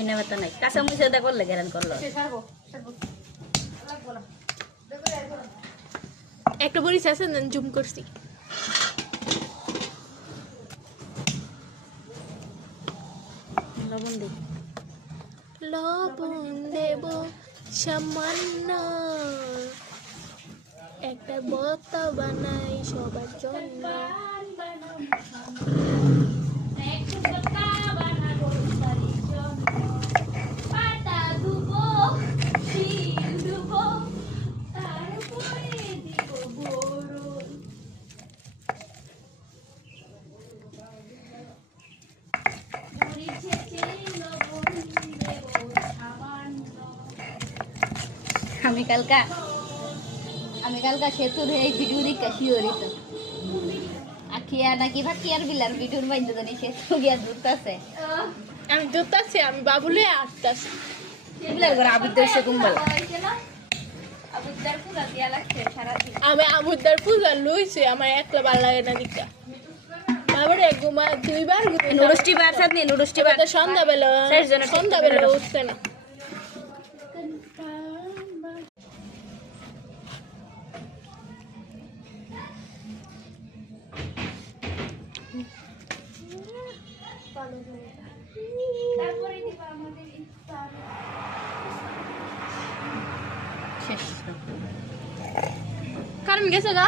ধনে পাতা নাই কাঁচা মরিচ দা করলে গেরান করলো একটা মরিচ আছে না জুম করছি লবণ দিই লবণ দেব সামান্য একটা ভর্তা বানাই সবার জন্য আমি কালকা সেতু এই ভিডিও দেখে শিওরি তো আখিয়া নাকি ভাকিয়ার বিলার ভিডিওর মধ্যে জানি সেতু গিয়া দুধ আছে আমি দুটাছি আমি বাবুলে আসতেছি বিলার করে আবিদ্দার সে কুম্বল আমি আবুদার পূজা লইছি আমার একলা ভালো লাগে না দিকটা বাবারে ঘুমা দুইবার নুডুসটি বার সাথে নিয়ে নুডুসটি বার সন্ধ্যাবেলা উঠছে না শেষ কারণ গেছে গা